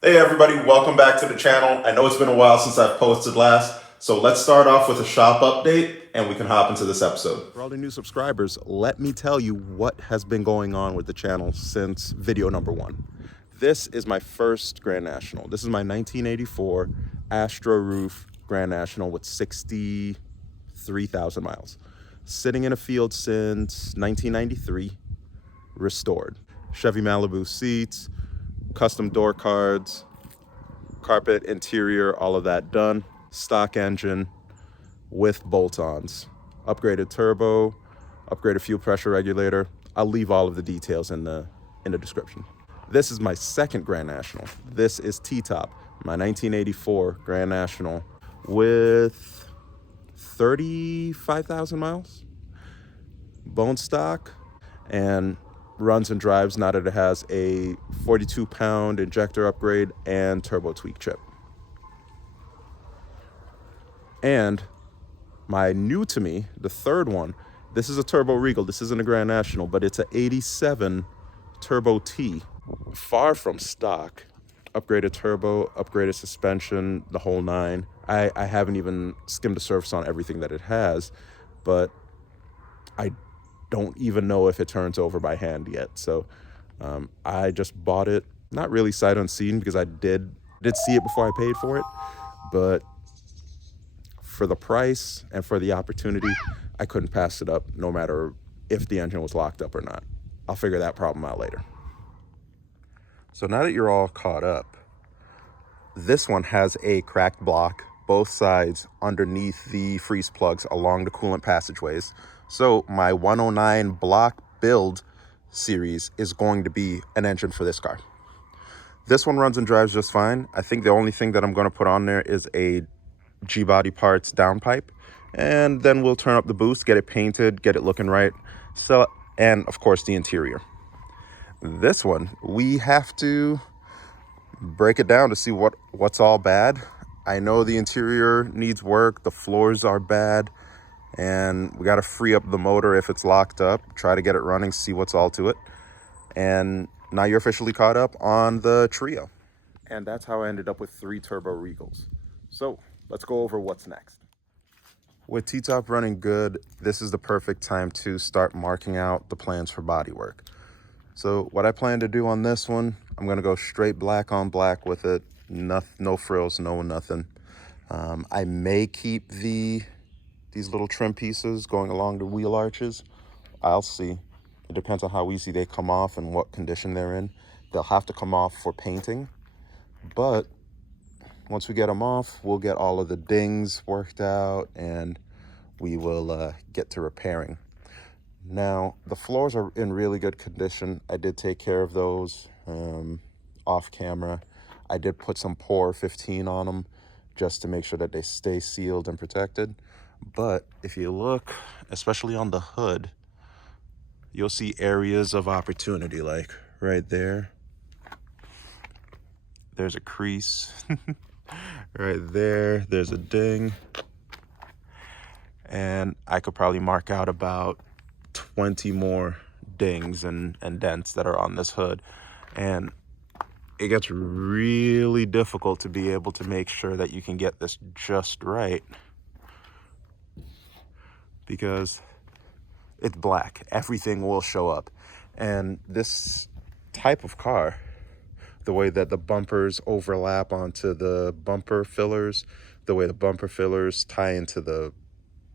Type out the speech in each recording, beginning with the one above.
Hey everybody, welcome back to the channel. I know it's been a while since I've posted last, so let's start off with a shop update and we can hop into this episode. For all the new subscribers, let me tell you what has been going on with the channel since video number 1. This is my first Grand National. This is my 1984 Astroroof Grand National with 63,000 miles. Sitting in a field since 1993, restored. Chevy Malibu seats, custom door cards, carpet, interior, all of that done. Stock engine with bolt-ons. Upgraded turbo, upgraded fuel pressure regulator. I'll leave all of the details in the description. This is my second Grand National. This is T-Top, my 1984 Grand National with 35,000 miles. Bone stock and runs and drives now that it has a 42-pound injector upgrade and turbo tweak chip. And my new to me, the third one, this is a Turbo Regal. This isn't a Grand National, but it's an 87 Turbo T. Far from stock. Upgraded turbo, upgraded suspension, the whole nine. I haven't even skimmed the surface on everything that it has, but I don't even know if it turns over by hand yet. So I just bought it, not really sight unseen, because I did see it before I paid for it, but for the price and for the opportunity, I couldn't pass it up no matter if the engine was locked up or not. I'll figure that problem out later. So now that you're all caught up, this one has a cracked block, both sides underneath the freeze plugs along the coolant passageways. So my 109 block build series is going to be an engine for this car. This one runs and drives just fine. I think the only thing that I'm going to put on there is a G-Body Parts downpipe, and then we'll turn up the boost, get it painted, get it looking right. So, and of course the interior. This one, we have to break it down to see what's all bad. I know the interior needs work, the floors are bad, and we got to free up the motor if it's locked up, try to get it running, see what's all to it. And now you're officially caught up on the trio. And that's how I ended up with 3 Turbo Regals. So let's go over what's next. With T-Top running good, this is the perfect time to start marking out the plans for bodywork. So what I plan to do on this one, I'm going to go straight black on black with it. No frills, no nothing. I may keep these little trim pieces going along the wheel arches. I'll see. It depends on how easy they come off and what condition they're in. They'll have to come off for painting. But once we get them off, we'll get all of the dings worked out and we will get to repairing. Now, the floors are in really good condition. I did take care of those off camera. I did put some POR 15 on them just to make sure that they stay sealed and protected. But if you look, especially on the hood, you'll see areas of opportunity, like right there. There's a crease. Right there, there's a ding. And I could probably mark out about 20 more dings and dents that are on this hood. And it gets really difficult to be able to make sure that you can get this just right, because it's black. Everything will show up. And this type of car, the way that the bumpers overlap onto the bumper fillers, the way the bumper fillers tie into the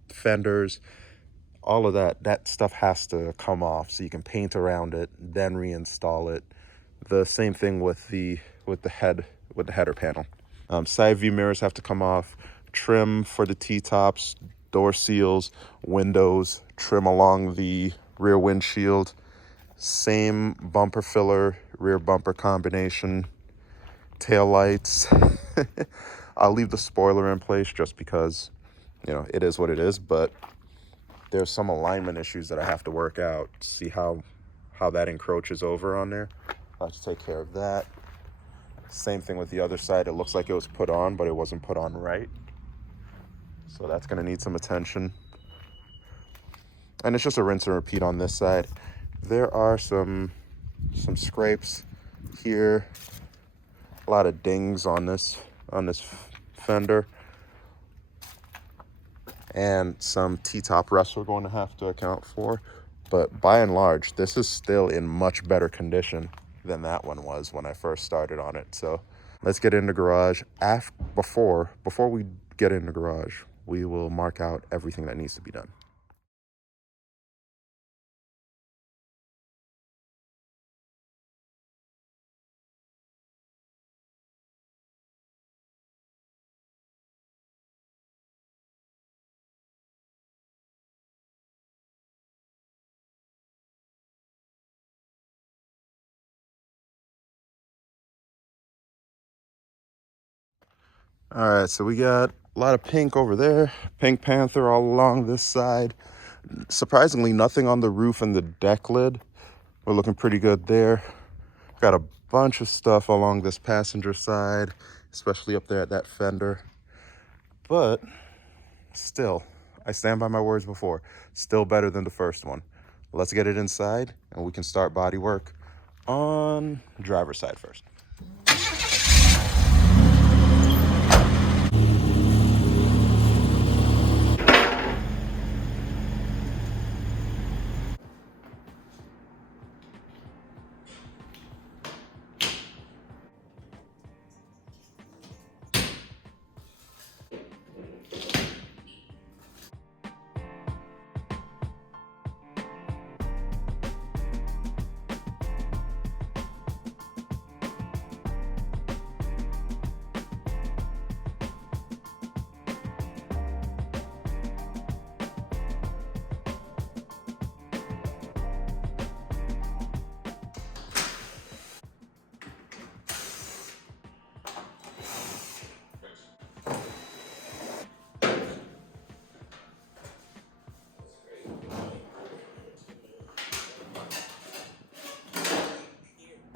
fenders, all of that stuff has to come off so you can paint around it, then reinstall it. The same thing with the header panel. Side view mirrors have to come off. Trim for the T-tops, door seals, windows, trim along the rear windshield. Same bumper filler, rear bumper combination, tail lights. I'll leave the spoiler in place just because, it is what it is, but there's some alignment issues that I have to work out, see how that encroaches over on there. I'll have to take care of that. Same thing with the other side. It looks like it was put on, but it wasn't put on right. So that's going to need some attention. And it's just a rinse and repeat on this side. There are some scrapes here A lot of dings on this fender, and some T-top rust we're going to have to account for. But by and large, this is still in much better condition than that one was when I first started on it. So let's get into garage. Before we get into garage, we will mark out everything that needs to be done. All right, so we got a lot of pink over there, Pink Panther all along this side. Surprisingly, nothing on the roof and the deck lid. We're looking pretty good there. Got a bunch of stuff along this passenger side, especially up there at that fender. But still, I stand by my words before, still better than the first one. Let's get it inside and we can start body work on driver's side first.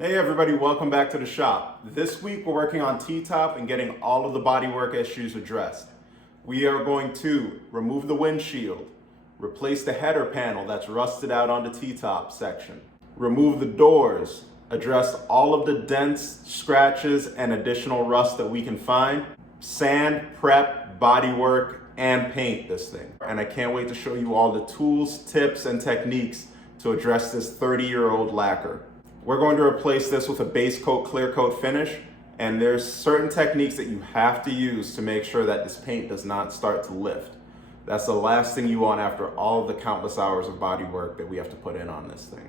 Hey everybody, welcome back to the shop. This week we're working on T-top and getting all of the bodywork issues addressed. We are going to remove the windshield, replace the header panel that's rusted out on the T-top section, remove the doors, address all of the dents, scratches, and additional rust that we can find, sand, prep, bodywork, and paint this thing. And I can't wait to show you all the tools, tips, and techniques to address this 30-year-old lacquer. We're going to replace this with a base coat, clear coat finish, and there's certain techniques that you have to use to make sure that this paint does not start to lift. That's the last thing you want after all of the countless hours of body work that we have to put in on this thing.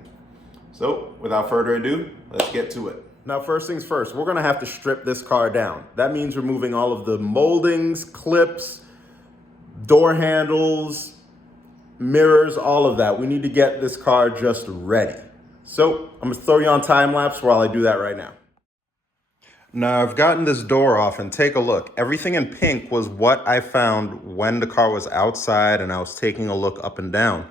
So without further ado, let's get to it. Now, first things first, we're gonna have to strip this car down. That means removing all of the moldings, clips, door handles, mirrors, all of that. We need to get this car just ready. So I'm gonna throw you on time lapse while I do that right now. Now I've gotten this door off and take a look. Everything in pink was what I found when the car was outside and I was taking a look up and down.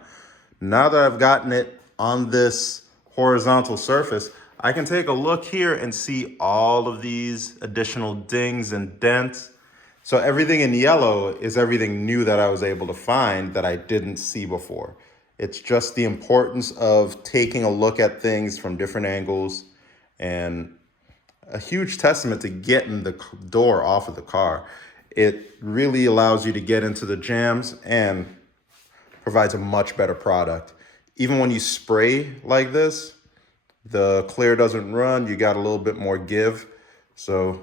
Now that I've gotten it on this horizontal surface, I can take a look here and see all of these additional dings and dents. So everything in yellow is everything new that I was able to find that I didn't see before. It's just the importance of taking a look at things from different angles, and a huge testament to getting the door off of the car. It really allows you to get into the jams and provides a much better product. Even when you spray like this, the clear doesn't run, you got a little bit more give. So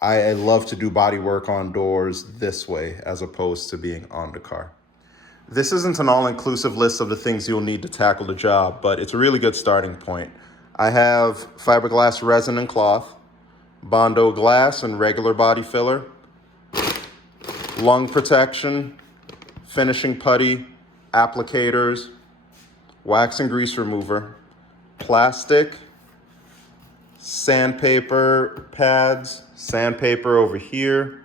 I love to do body work on doors this way as opposed to being on the car. This isn't an all-inclusive list of the things you'll need to tackle the job, but it's a really good starting point. I have fiberglass resin and cloth, Bondo glass and regular body filler, lung protection, finishing putty, applicators, wax and grease remover, plastic, sandpaper pads, sandpaper over here.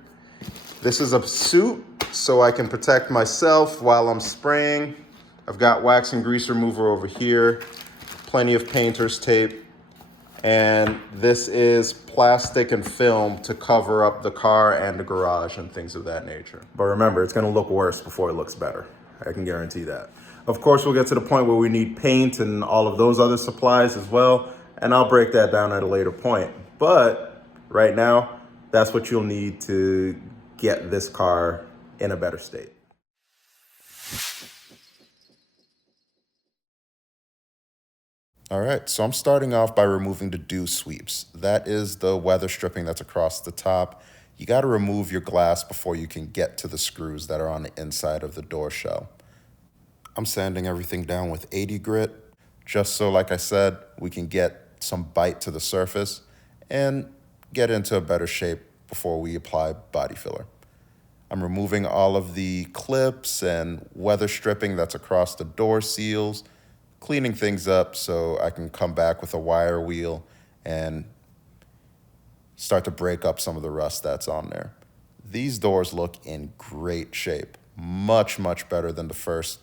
This is a suit so I can protect myself while I'm spraying. I've got wax and grease remover over here, plenty of painter's tape, and this is plastic and film to cover up the car and the garage and things of that nature. But remember, it's gonna look worse before it looks better. I can guarantee that. Of course, we'll get to the point where we need paint and all of those other supplies as well, and I'll break that down at a later point. But right now, that's what you'll need to get this car in a better state. All right, so I'm starting off by removing the dew sweeps. That is the weather stripping that's across the top. You got to remove your glass before you can get to the screws that are on the inside of the door shell. I'm sanding everything down with 80 grit, just so, like I said, we can get some bite to the surface and get into a better shape before we apply body filler. I'm removing all of the clips and weather stripping that's across the door seals, cleaning things up so I can come back with a wire wheel and start to break up some of the rust that's on there. These doors look in great shape, much, much better than the first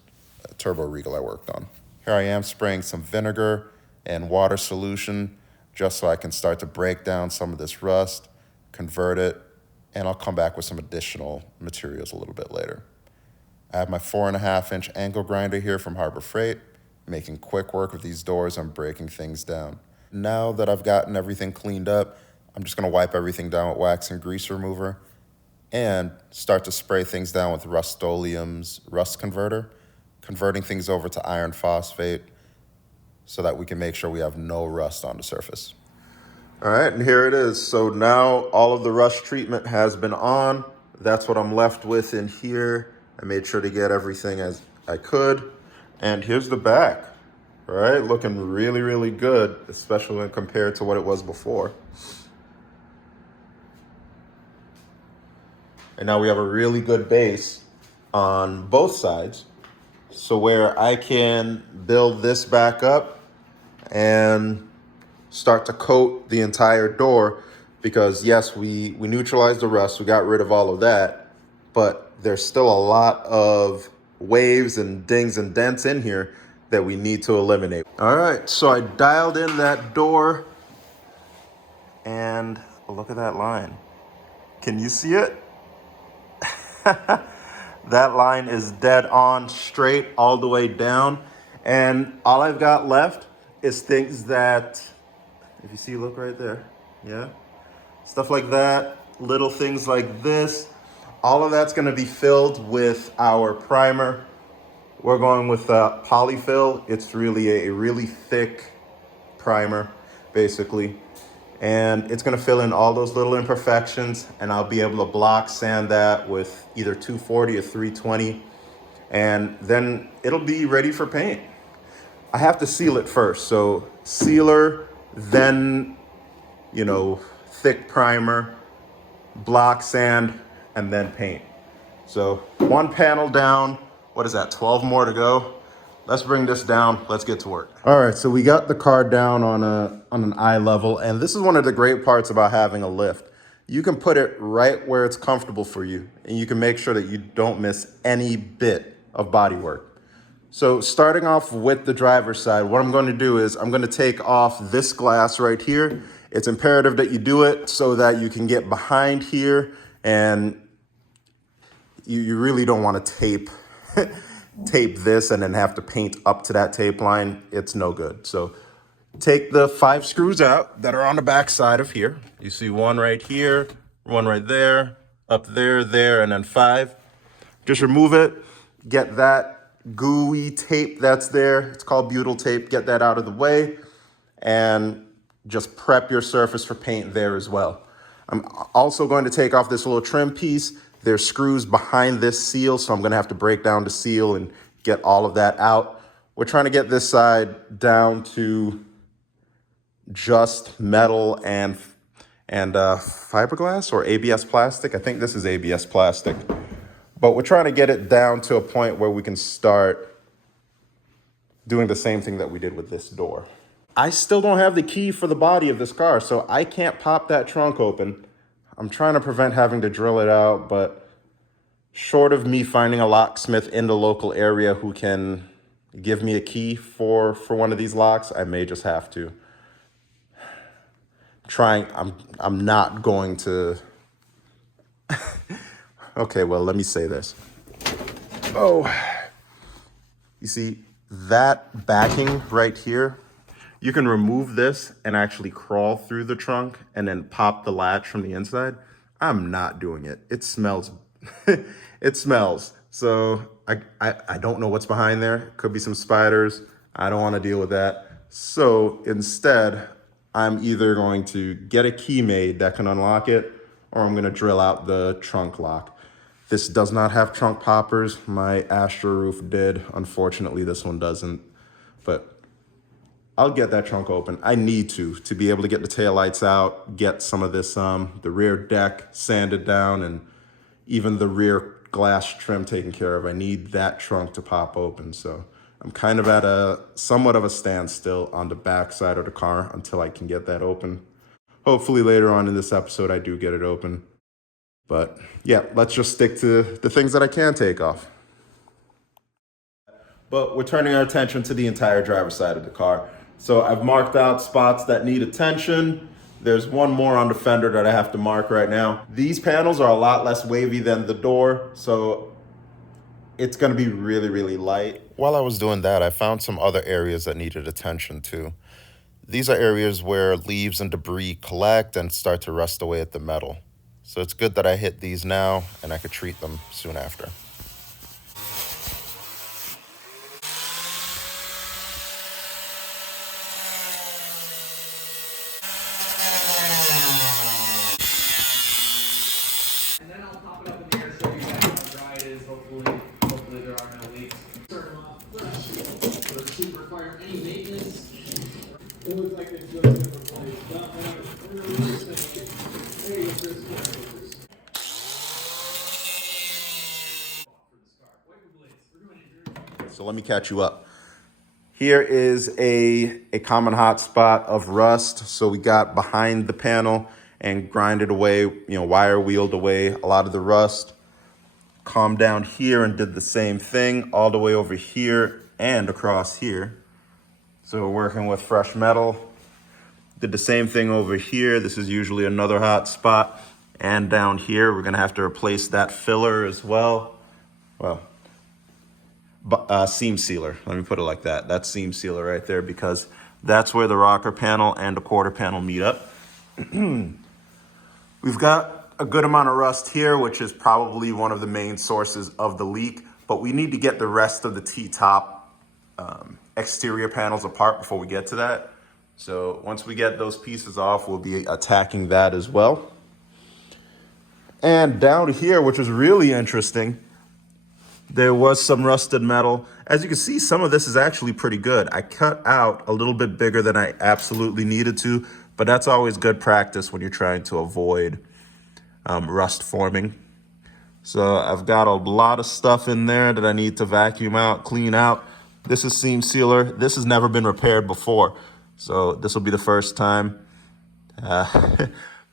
Turbo Regal I worked on. Here I am spraying some vinegar and water solution just so I can start to break down some of this rust, convert it, and I'll come back with some additional materials a little bit later. I have my 4.5-inch angle grinder here from Harbor Freight, making quick work of these doors and breaking things down. Now that I've gotten everything cleaned up, I'm just gonna wipe everything down with wax and grease remover and start to spray things down with Rust-Oleum's rust converter, converting things over to iron phosphate so that we can make sure we have no rust on the surface. All right, and here it is. So now all of the rust treatment has been on. That's what I'm left with in here. I made sure to get everything as I could. And here's the back, all right? Looking really, really good, especially when compared to what it was before. And now we have a really good base on both sides. So where I can build this back up and start to coat the entire door, because yes, we neutralized the rust, we got rid of all of that, but there's still a lot of waves and dings and dents in here that we need to eliminate. All right, so I dialed in that door and look at that line. Can you see it? That line is dead on, straight all the way down. And all I've got left is things that, if you see, look right there, yeah? Stuff like that, little things like this. All of that's gonna be filled with our primer. We're going with polyfill. It's really a really thick primer, basically. And it's gonna fill in all those little imperfections, and I'll be able to block sand that with either 240 or 320, and then it'll be ready for paint. I have to seal it first, so sealer, then, you know, thick primer, block sand, and then paint. So one panel down, what is that, 12 more to go? Let's bring this down, let's get to work. All right, so we got the car down on an eye level, and this is one of the great parts about having a lift. You can put it right where it's comfortable for you, and you can make sure that you don't miss any bit of body work. So starting off with the driver's side, what I'm going to do is I'm going to take off this glass right here. It's imperative that you do it so that you can get behind here, and you really don't want to tape this and then have to paint up to that tape line. It's no good. So take the 5 screws out that are on the back side of here. You see one right here, one right there, up there, there, and then 5. Just remove it, get that gooey tape that's there. It's called butyl tape. Get that out of the way and just prep your surface for paint there as well. I'm also going to take off this little trim piece. There's screws behind this seal, so I'm gonna have to break down the seal and get all of that out. We're trying to get this side down to just metal and fiberglass or ABS plastic. I think this is ABS plastic. But we're trying to get it down to a point where we can start doing the same thing that we did with this door. I still don't have the key for the body of this car, so I can't pop that trunk open. I'm trying to prevent having to drill it out, but short of me finding a locksmith in the local area who can give me a key for one of these locks, I may just have to. I'm not going to. Okay, well, let me say this. Oh, you see that backing right here? You can remove this and actually crawl through the trunk and then pop the latch from the inside. I'm not doing it. It smells, it smells. So I don't know what's behind there. Could be some spiders. I don't want to deal with that. So instead, I'm either going to get a key made that can unlock it, or I'm going to drill out the trunk lock. This does not have trunk poppers. My Astroroof did. Unfortunately, this one doesn't. But I'll get that trunk open. I need to be able to get the taillights out, get some of this, the rear deck sanded down, and even the rear glass trim taken care of. I need that trunk to pop open. So I'm kind of at a somewhat of a standstill on the back side of the car until I can get that open. Hopefully later on in this episode, I do get it open. But yeah, let's just stick to the things that I can take off. But we're turning our attention to the entire driver's side of the car. So I've marked out spots that need attention. There's one more on the fender that I have to mark right now. These panels are a lot less wavy than the door, so it's gonna be really, really light. While I was doing that, I found some other areas that needed attention too. These are areas where leaves and debris collect and start to rust away at the metal. So it's good that I hit these now and I could treat them soon after. And then I'll pop it up in the air, show you guys how dry it is. Hopefully there are no leaks. Start them off fresh. Doesn't seem to require any maintenance. It looks like it's just been replaced. So let me catch you up. Here is a common hot spot of rust. So we got behind the panel and grinded away, wire wheeled away a lot of the rust. Calmed down here and did the same thing all the way over here and across here. So we're working with fresh metal. Did the same thing over here. This is usually another hot spot. And down here, we're gonna have to replace that filler as well. Well, seam sealer, let me put it like that. That's seam sealer right there, because that's where the rocker panel and the quarter panel meet up. We've got a good amount of rust here, which is probably one of the main sources of the leak, but we need to get the rest of the T-top exterior panels apart before we get to that. So once we get those pieces off, we'll be attacking that as well. And down here, which was really interesting, there was some rusted metal. As you can see, some of this is actually pretty good. I cut out a little bit bigger than I absolutely needed to, but that's always good practice when you're trying to avoid rust forming. So I've got a lot of stuff in there that I need to vacuum out, clean out. This is seam sealer. This has never been repaired before, so this will be the first time.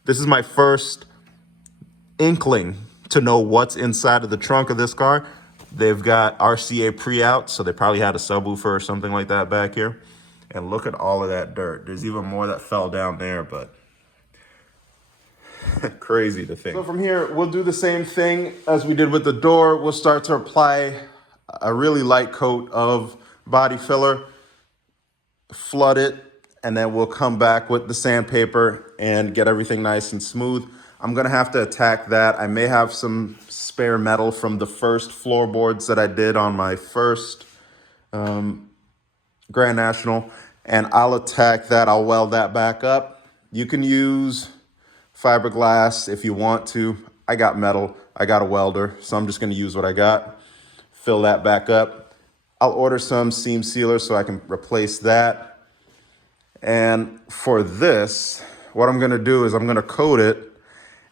This is my first inkling to know what's inside of the trunk of this car. They've got RCA pre-out, so they probably had a subwoofer or something like that back here. And look at all of that dirt. There's even more that fell down there, but crazy to think. So from here, we'll do the same thing as we did with the door. We'll start to apply a really light coat of body filler, flood it, and then we'll come back with the sandpaper and get everything nice and smooth. I'm gonna have to attack that. I may have some spare metal from the first floorboards that I did on my first Grand National, and I'll attack that. I'll weld that back up. You can use fiberglass if you want to. I got metal, I got a welder, so I'm just gonna use what I got. Fill that back up. I'll order some seam sealer so I can replace that. And for this, what I'm gonna do is I'm gonna coat it.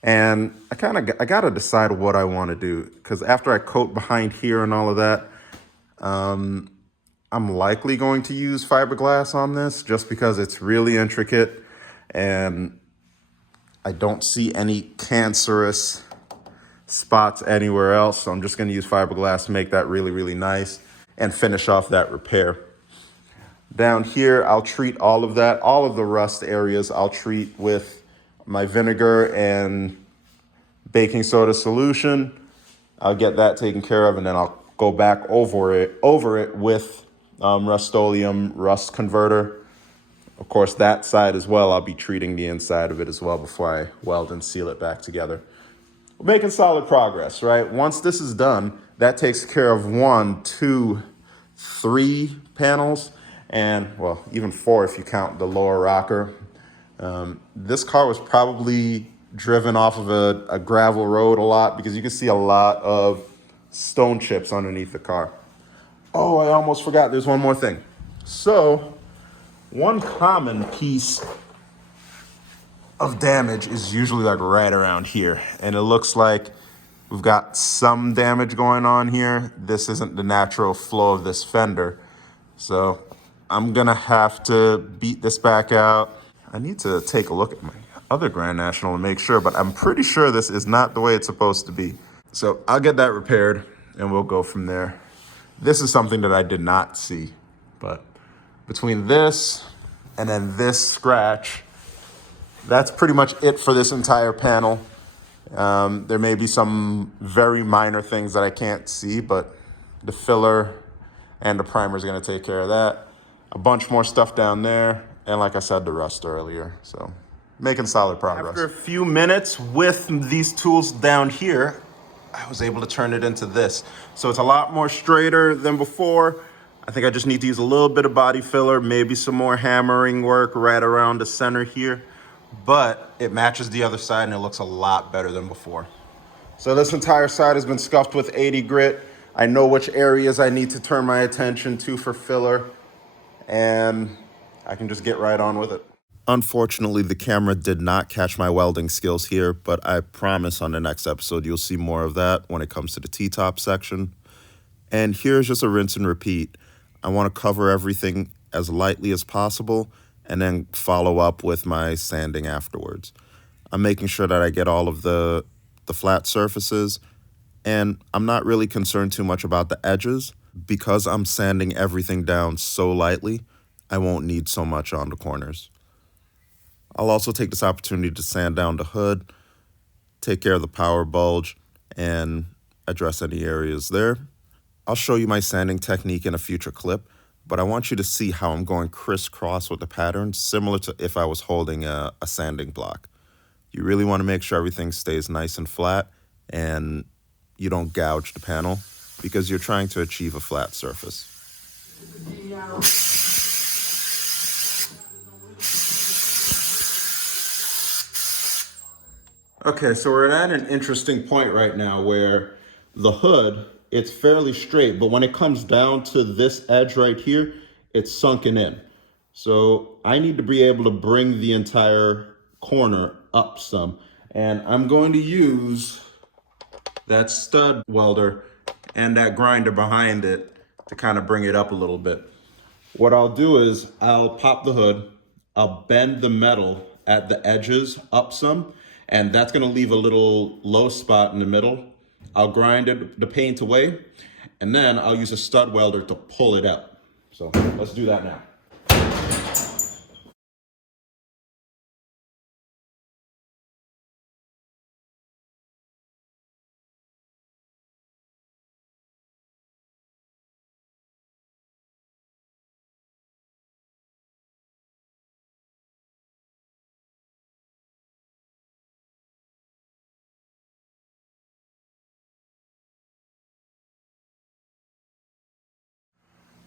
And I gotta decide what I want to do, because after I coat behind here and all of that, I'm likely going to use fiberglass on this just because it's really intricate and I don't see any cancerous spots anywhere else. So I'm just going to use fiberglass to make that really, really nice and finish off that repair. Down here, I'll treat all of that, all of the rust areas I'll treat with my vinegar and baking soda solution. I'll get that taken care of, and then I'll go back over it with Rust-Oleum rust converter Of course, that side as well, I'll be treating the inside of it as well before I weld and seal it back together. We're making solid progress, right? Once this is done, that takes care of 1, 2, 3 panels, and well, even 4 if you count the lower rocker. This car was probably driven off of a gravel road a lot because you can see a lot of stone chips underneath the car. Oh, I almost forgot, there's one more thing. So, one common piece of damage is usually like right around here, and it looks like we've got some damage going on here. This isn't the natural flow of this fender, so I'm gonna have to beat this back out. I need to take a look at my other Grand National and make sure, but I'm pretty sure this is not the way it's supposed to be. So I'll get that repaired and we'll go from there. This is something that I did not see, but between this and then this scratch, that's pretty much it for this entire panel. There may be some very minor things that I can't see, but the filler and the primer is going to take care of that. A bunch more stuff down there, and like I said, the rust earlier. So making solid progress. After a few minutes with these tools down here, I was able to turn it into this. So it's a lot more straighter than before. I think I just need to use a little bit of body filler, maybe some more hammering work right around the center here. But it matches the other side and it looks a lot better than before. So this entire side has been scuffed with 80 grit. I know which areas I need to turn my attention to for filler, and I can just get right on with it. Unfortunately, the camera did not catch my welding skills here, but I promise on the next episode you'll see more of that when it comes to the T-top section. And here's just a rinse and repeat. I want to cover everything as lightly as possible and then follow up with my sanding afterwards. I'm making sure that I get all of the flat surfaces, and I'm not really concerned too much about the edges. Because I'm sanding everything down so lightly, I won't need so much on the corners. I'll also take this opportunity to sand down the hood, take care of the power bulge, and address any areas there. I'll show you my sanding technique in a future clip, but I want you to see how I'm going crisscross with the pattern, similar to if I was holding a sanding block. You really want to make sure everything stays nice and flat and you don't gouge the panel because you're trying to achieve a flat surface. Okay, so we're at an interesting point right now where the hood, it's fairly straight, but when it comes down to this edge right here, it's sunken in. So I need to be able to bring the entire corner up some. And I'm going to use that stud welder and that grinder behind it to kind of bring it up a little bit. What I'll do is I'll pop the hood, I'll bend the metal at the edges up some, and that's gonna leave a little low spot in the middle. I'll grind the paint away, and then I'll use a stud welder to pull it up. So let's do that now.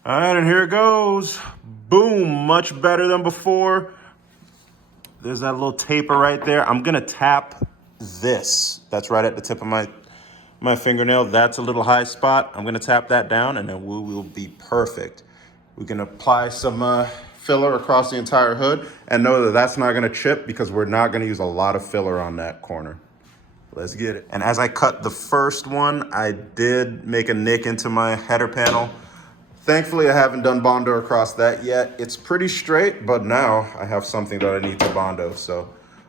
All right, and here it goes. Boom, much better than before. There's that little taper right there. I'm gonna tap this. That's right at the tip of my fingernail. That's a little high spot. I'm gonna tap that down and then we will be perfect. We can apply some filler across the entire hood and know that that's not gonna chip because we're not gonna use a lot of filler on that corner. Let's get it. And as I cut the first one, I did make a nick into my header panel. Thankfully, I haven't done Bondo across that yet. It's pretty straight, but now I have something that I need to Bondo. So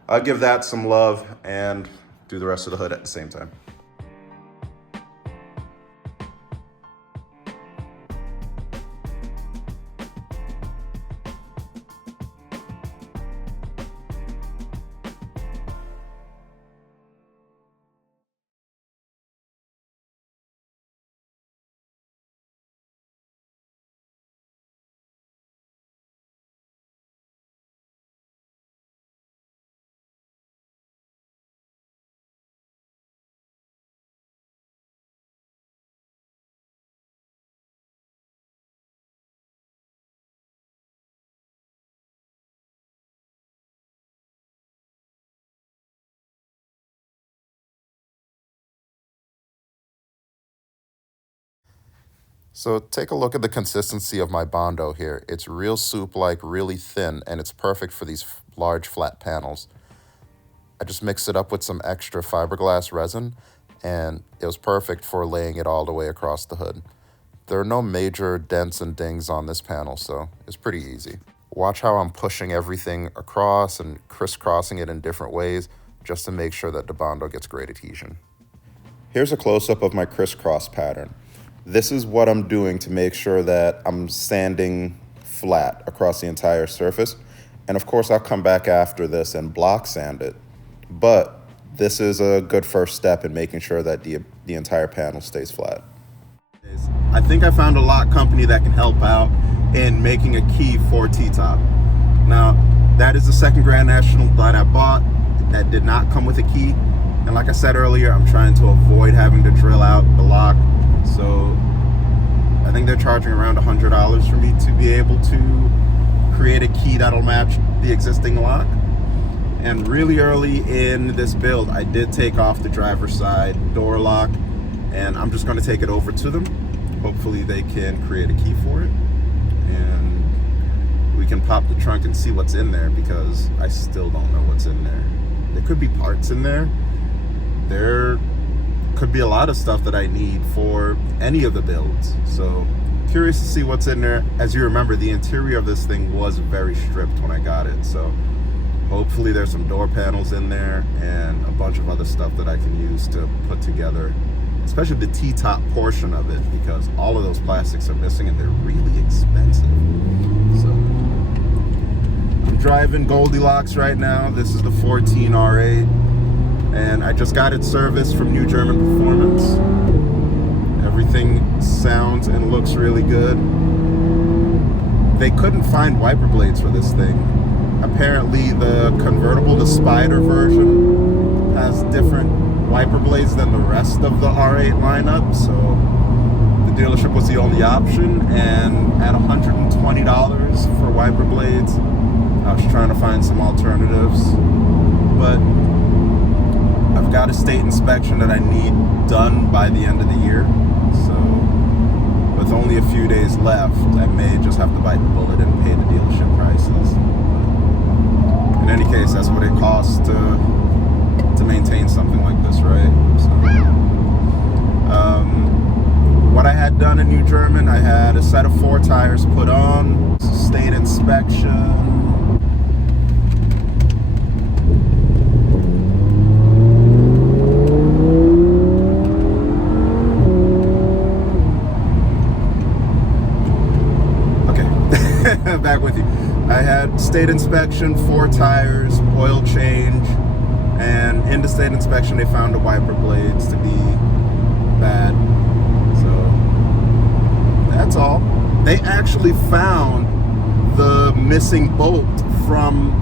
I'll give that some love and do the rest of the hood at the same time. So take a look at the consistency of my Bondo here. It's real soup-like, really thin, and it's perfect for these large flat panels. I just mixed it up with some extra fiberglass resin, and it was perfect for laying it all the way across the hood. There are no major dents and dings on this panel, so it's pretty easy. Watch how I'm pushing everything across and crisscrossing it in different ways just to make sure that the Bondo gets great adhesion. Here's a close-up of my crisscross pattern. This is what I'm doing to make sure that I'm sanding flat across the entire surface. And of course, I'll come back after this and block sand it. But this is a good first step in making sure that the entire panel stays flat. I think I found a lock company that can help out in making a key for T-top. Now, that is the second Grand National that I bought that did not come with a key. And like I said earlier, I'm trying to avoid having to drill out the lock. So I think they're charging around $100 for me to be able to create a key that'll match the existing lock. And really early in this build, I did take off the driver's side door lock, and I'm just going to take it over to them. Hopefully they can create a key for it, and we can pop the trunk and see what's in there, because I still don't know what's in there. There could be parts in there. There could be a lot of stuff that I need for any of the builds. So curious to see what's in there. As you remember, the interior of this thing was very stripped when I got it. So hopefully there's some door panels in there and a bunch of other stuff that I can use to put together, especially the T-top portion of it, because all of those plastics are missing and they're really expensive. So I'm driving Goldilocks right now. This is the 14 R8. And I just got it serviced from New German Performance. Everything sounds and looks really good. They couldn't find wiper blades for this thing. Apparently the convertible, the Spider version, has different wiper blades than the rest of the R8 lineup. So the dealership was the only option. And at $120 for wiper blades, I was trying to find some alternatives. But I've got a state inspection that I need done by the end of the year, so with only a few days left, I may just have to bite the bullet and pay the dealership prices. In any case, that's what it costs to maintain something like this, right? So, what I had done in New German, I had a set of 4 tires put on, state inspection. Back with you. I had state inspection, 4 tires, oil change, and in the state inspection they found the wiper blades to be bad. So that's all. They actually found the missing bolt from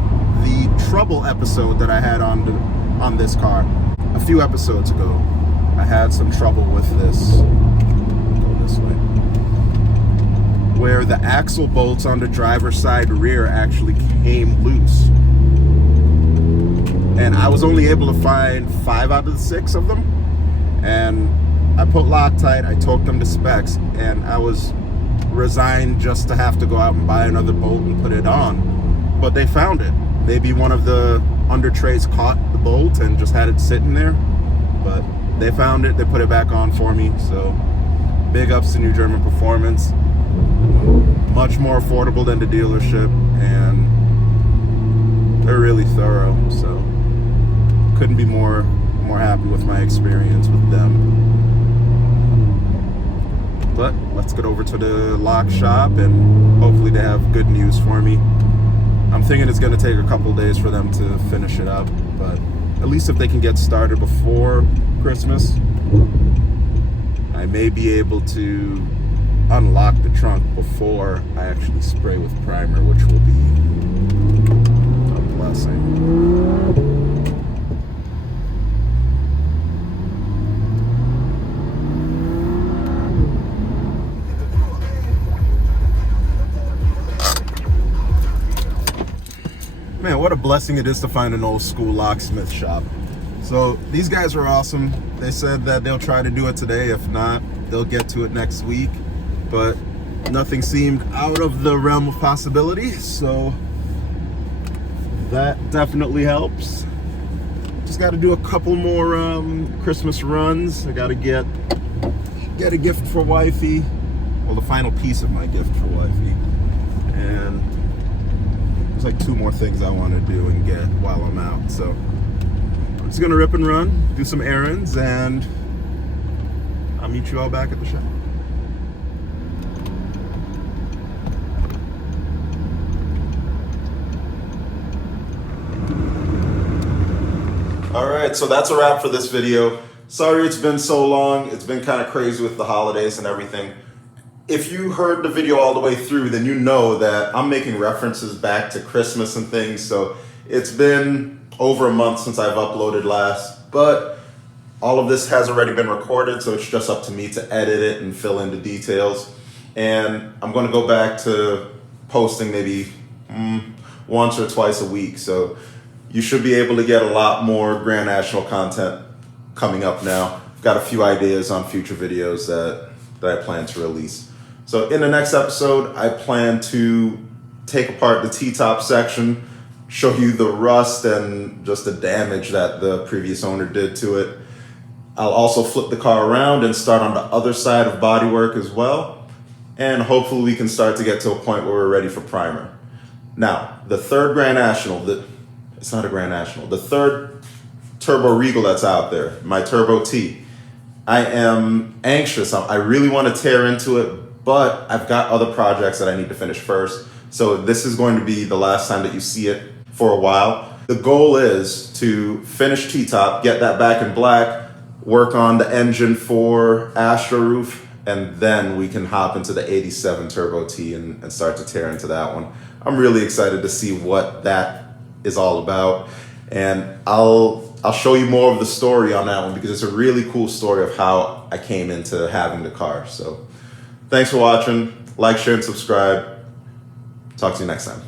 the trouble episode that I had on this car a few episodes ago. I had some trouble with this. Go this way. Where the axle bolts on the driver's side rear actually came loose. And I was only able to find 5 out of the 6 of them. And I put Loctite, I torqued them to specs, and I was resigned just to have to go out and buy another bolt and put it on. But they found it. Maybe one of the under trays caught the bolt and just had it sitting there. But they found it, they put it back on for me. So big ups to New German Performance. Much more affordable than the dealership, and they're really thorough, so couldn't be more happy with my experience with them. But let's get over to the lock shop and hopefully they have good news for me. I'm thinking it's going to take a couple days for them to finish it up, but at least if they can get started before Christmas, I may be able to unlock the trunk before I actually spray with primer, which will be a blessing. Man, what a blessing it is to find an old school locksmith shop. So these guys are awesome. They said that they'll try to do it today. If not, they'll get to it next week. but nothing seemed out of the realm of possibility, so that definitely helps. Just got to do a couple more Christmas runs. I got to get a gift for wifey, well, the final piece of my gift for wifey, and there's like 2 more things I want to do and get while I'm out. So I'm just gonna rip and run, do some errands, and I'll meet you all back at the shop. All right, so that's a wrap for this video. Sorry it's been so long. It's been kind of crazy with the holidays and everything. If you heard the video all the way through, then you know that I'm making references back to Christmas and things. So it's been over a month since I've uploaded last, but all of this has already been recorded, so it's just up to me to edit it and fill in the details. And I'm gonna go back to posting maybe once or twice a week. So you should be able to get a lot more Grand National content coming up now. I've got a few ideas on future videos that I plan to release. So in the next episode, I plan to take apart the T-top section, show you the rust and just the damage that the previous owner did to it. I'll also flip the car around and start on the other side of bodywork as well. And hopefully we can start to get to a point where we're ready for primer. Now, the third Grand National, it's not a Grand National, the third Turbo Regal that's out there, my Turbo T. I am anxious. I really want to tear into it, but I've got other projects that I need to finish first. So this is going to be the last time that you see it for a while. The goal is to finish T-top, get that back in black, work on the engine for Astroroof, and then we can hop into the 87 Turbo T and start to tear into that one. I'm really excited to see what that is all about. And I'll show you more of the story on that one because it's a really cool story of how I came into having the car. So thanks for watching. Like, share, and subscribe. Talk to you next time.